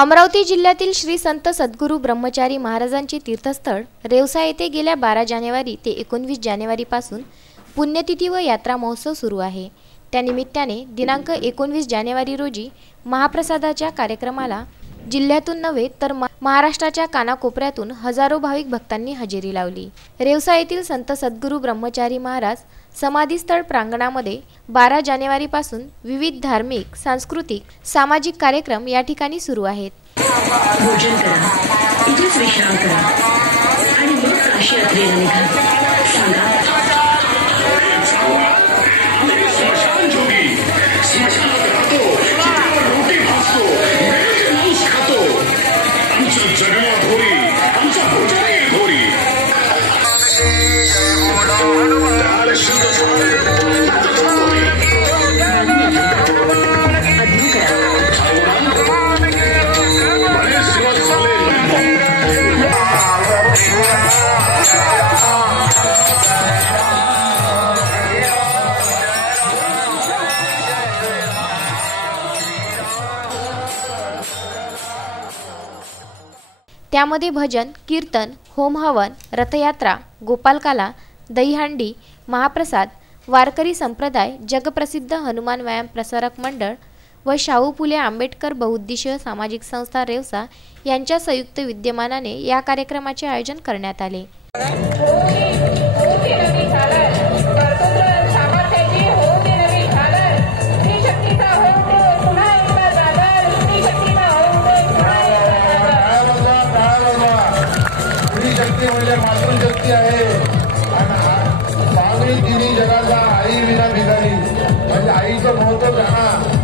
अमरावती जिल्ह्यातील श्री संत सद्गुरू ब्रह्मचारी महाराजांचे तीर्थस्थळ रेवसा येथे गेल्या 12 जानेवारी ते 19 जानेवारी पासून पुण्यतिथी व यात्रा महोत्सव सुरू आहे। त्यानिमित्ताने दिनांक 19 जानेवारी रोजी महाप्रसादाच्या कार्यक्रमाला जिल्ह्यातून नव्हे तर महाराष्ट्राच्या कानाकोपऱ्यातून हजारो भाविक भक्तांनी हजेरी लावली। रेवसा येथील संत सद्गुरू ब्रह्मचारी महाराज समाधीस्थळ प्रांगणामध्ये 12 जानेवारी पासून विविध धार्मिक, सांस्कृतिक, सामाजिक कार्यक्रम या ठिकाणी सुरू आहेत। भोजन करा, इथेच विश्राम करा आणि मग काशी यात्रेला निघा। सांगा त्यामध्ये भजन, कीर्तन, होम हवन, रथयात्रा, गोपालकाला, दहीहंडी, महाप्रसाद, वारकरी संप्रदाय, जगप्रसिद्ध हनुमान व्यायाम प्रसारक मंडळ व शाहू फुले आंबेडकर बहुउद्देशीय सामाजिक संस्था रेवसा यांच्या संयुक्त विद्यमानाने या कार्यक्रमाचे आयोजन करण्यात आले। मातृशक्ती आहे आणि तिन्ही जगाचा आई विना भिकारी म्हणजे आईचं महत्व जाणा।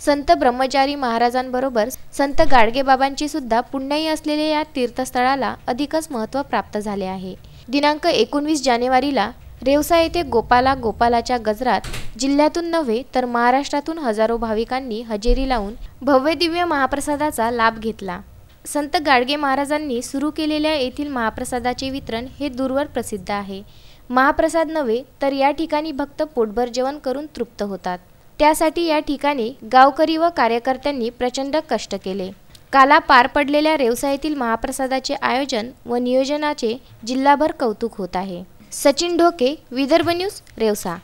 संत ब्रह्मचारी महाराजांबरोबर संत गाडगे बाबांची सुद्धा पुण्याई असलेल्या या तीर्थस्थळाला अधिकच महत्त्व प्राप्त झाले आहे। दिनांक 19 जानेवारीला रेवसा येथे गोपालाच्या गजरात जिल्ह्यातून नव्हे तर महाराष्ट्रातून हजारो भाविकांनी हजेरी लावून भव्य दिव्य महाप्रसादाचा लाभ घेतला। संत गाडगे महाराजांनी सुरू केलेल्या येथील महाप्रसादाचे वितरण हे दूरवर प्रसिद्ध आहे। महाप्रसाद नव्हे तर या ठिकाणी भक्त पोटभर जेवण करून तृप्त होतात। त्यासाठी या ठिकाणी गावकरी व कार्यकर्त्यांनी प्रचंड कष्ट केले। काला पार पडलेल्या रेवसा येथील महाप्रसादाचे आयोजन व नियोजनाचे जिल्हाभर कौतुक होत आहे। सचिन ढोके, विदर्भ न्यूज, रेवसा।